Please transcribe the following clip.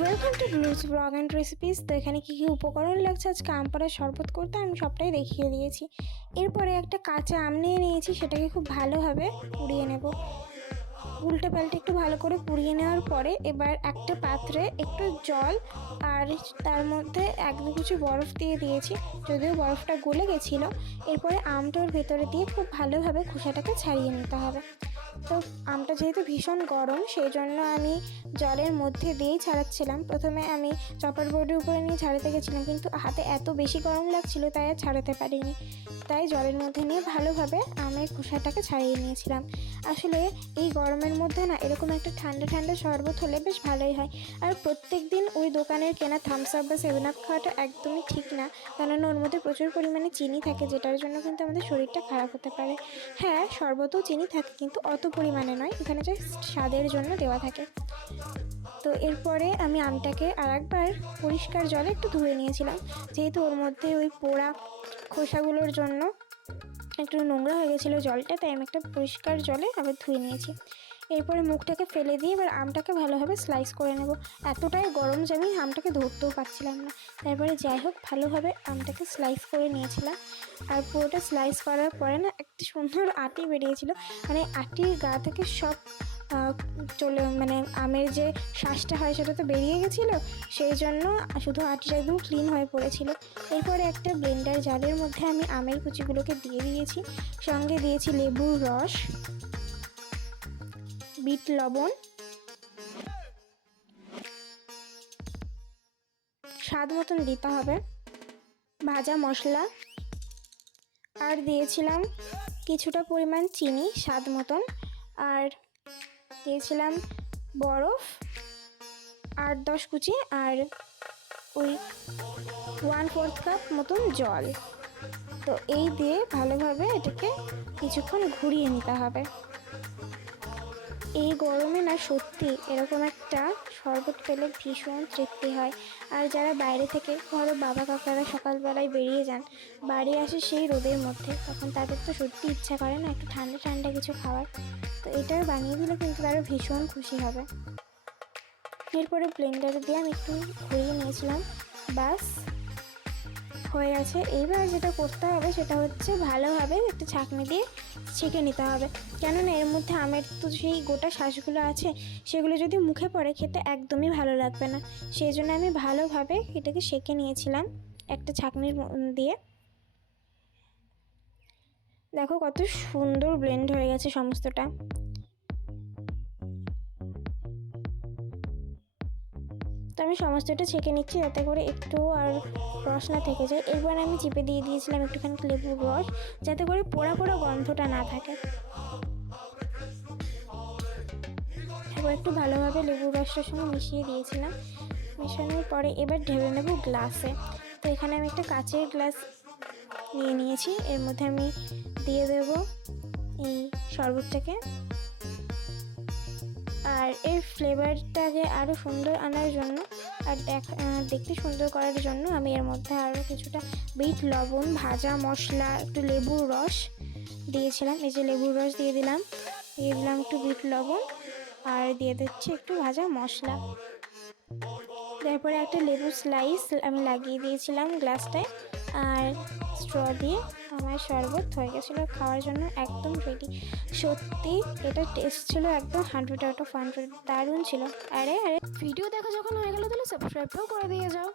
Welcome to blues blog and recipes. তো এখানে কী কী উপকরণ লাগছে আজকে আম পাড়ার শরবত করতে আমি সবটাই দেখিয়ে দিয়েছি। এরপরে একটা কাঁচা আম নিয়ে নিয়েছি, সেটাকে খুব ভালোভাবে পুড়িয়ে নেব। উল্টে পাল্টে একটু ভালো করে পুড়িয়ে নেওয়ার পরে এবার একটা পাত্রে একটু জল আর তার মধ্যে এক দু কিছু বরফ দিয়ে দিয়েছি, যদিও বরফটা গলে গেছিলো। এরপরে আমটার ভেতরে দিয়ে খুব ভালোভাবে খোসাটাকে ছাড়িয়ে নিতে হবে। তো আমটা যেহেতু ভীষণ গরম, সেই জন্য আমি জলের মধ্যে দিয়েই ছাড়াচ্ছিলাম। প্রথমে আমি চপার বোর্ডের উপরে নিয়ে ছাড়াতে গেছিলাম, কিন্তু হাতে এত বেশি গরম লাগছিল তাই আর ছাড়াতে পারিনি। তাই জলের মধ্যে নিয়ে ভালোভাবে আমের খোসাটাকে ছাড়িয়ে নিয়েছিলাম। আসলে এই গরমের মধ্যে না এরকম একটা ঠান্ডা ঠান্ডা শরবত হলে বেশ ভালোই হয়। আর প্রত্যেক দিন ওই দোকানের কেনা থামস আপ বা 7 আপ খাওয়াটা একদমই ঠিক না, কেননা ওর মধ্যে প্রচুর পরিমাণে চিনি থাকে, যেটার জন্য কিন্তু আমাদের শরীরটা খারাপ হতে পারে। হ্যাঁ, শরবতেও চিনি থাকে, কিন্তু অত পরিমাণে নয়, এখানে জাস্ট স্বাদের জন্য দেওয়া থাকে। তো এরপরে আমি আমটাকে আরেকবার পরিষ্কার জলে একটু ধুয়ে নিয়েছিলাম, যেহেতু ওর মধ্যে ওই পোড়া খোসাগুলোর জন্য একটু নোংরা হয়ে গেছিলো জলটা, তাই আমি একটা পরিষ্কার জলে আবার ধুয়ে নিয়েছি। এরপরে মুখটাকে ফেলে দিয়ে এবার আমটাকে ভালোভাবে স্লাইস করে নেব। এতটাই গরম যে আমি আমটাকে ধরতেও পারছিলাম না। তারপরে যাই হোক ভালোভাবে আমটাকে স্লাইস করে নিয়েছিলাম। আর পুরোটা স্লাইস করার পরে না একটা সুন্দর আটি বেরিয়েছিল, মানে আটির গা থেকে সব মানে আমের যে শ্বাসটা হয় সেটা তো বেরিয়ে গেছিলো, সেই জন্য শুধু আটিটা একদম ক্লিন হয়ে পড়েছিল। এরপরে একটা ব্লেন্ডার জারের মধ্যে আমি আমের কুচিগুলোকে দিয়ে দিয়েছি, সঙ্গে দিয়েছি লেবুর রস, বিট লবণ, স্বাদ মতন দিতে হবে, ভাজা মশলা, আর দিয়েছিলাম কিছুটা পরিমাণ চিনি স্বাদ মতন, আর দিয়েছিলাম বরফ 8-10 কুচি, আর ওই 1/4 কাপ মতন জল। তো এই দিয়ে ভালোভাবে এটাকে কিছুক্ষণ ঘুরিয়ে নিতে হবে। এই গরমে না সত্যি এরকম একটা শরবত পেলে ভীষণ তৃপ্তি হয়। আর যারা বাইরে থেকে ধরো বাবা কাকারা সকালবেলায় বেরিয়ে যান, বাড়ি আসে সেই রোদের মধ্যে, তখন তাদের তো সত্যি ইচ্ছা করে না একটু ঠান্ডা ঠান্ডা কিছু খাওয়ার। তো এটা বানিয়ে দিলে কিন্তু তারা ভীষণ খুশি হবে। এরপরে ব্লেন্ডারে দিয়ে আমি একটু ঘুরিয়ে নিয়েছিলাম, ব্যাস হয়ে গেছে। এইবার যেটা করতে হবে সেটা হচ্ছে ভালোভাবে একটা ছাঁকনি দিয়ে ছেঁকে নিতে হবে, কেননা এর মধ্যে আমের তো সেই গোটা শ্বাসগুলো আছে, সেগুলো যদি মুখে পড়ে খেতে একদমই ভালো লাগবে না। সেই জন্য আমি ভালোভাবে এটাকে সেঁকে নিয়েছিলাম একটা ছাঁকনির দিয়ে। দেখো কত সুন্দর ব্লেন্ড হয়ে গেছে সমস্তটা। তো আমি সমস্তটা ছেঁকে নিচ্ছি যাতে করে একটু আর রস না থেকে যায়। এরপর আমি চিপে দিয়ে দিয়েছিলাম একটুখানি লেবুর রস, যাতে করে পোড়া পোড়া গন্ধটা না থাকে। এবার একটু ভালোভাবে লেবুর রসটার সঙ্গে মিশিয়ে দিয়েছিলাম। মেশানোর পরে এবার ঢেলে নেব গ্লাসে। তো এখানে আমি একটা কাচের গ্লাস নিয়ে নিয়েছি, এর মধ্যে আমি দিয়ে দেব এই শরবতটাকে। আর এর ফ্লেভারটাকে আরও সুন্দর আনার জন্য আর দেখতে সুন্দর করার জন্য আমি এর মধ্যে আরও কিছুটা বিট লবণ, ভাজা মশলা, একটু লেবুর রস দিয়েছিলাম। এই যে লেবুর রস দিয়ে দিলাম একটু বিট লবণ, আর দিয়ে দিচ্ছি একটু ভাজা মশলা। তারপরে একটা লেবু স্লাইস আমি লাগিয়ে দিয়েছিলাম গ্লাসটায়, আর স্ট্র দিয়ে আমার শরবত হয়ে গেছিলো খাওয়ার জন্য একদম রেডি। সত্যি এটা টেস্ট ছিল একদম 100 out of 100, দারুণ ছিল। আরে ভিডিও দেখা যখন হয়ে গেল তাহলে সাবস্ক্রাইবটাও করে দিয়ে যাও।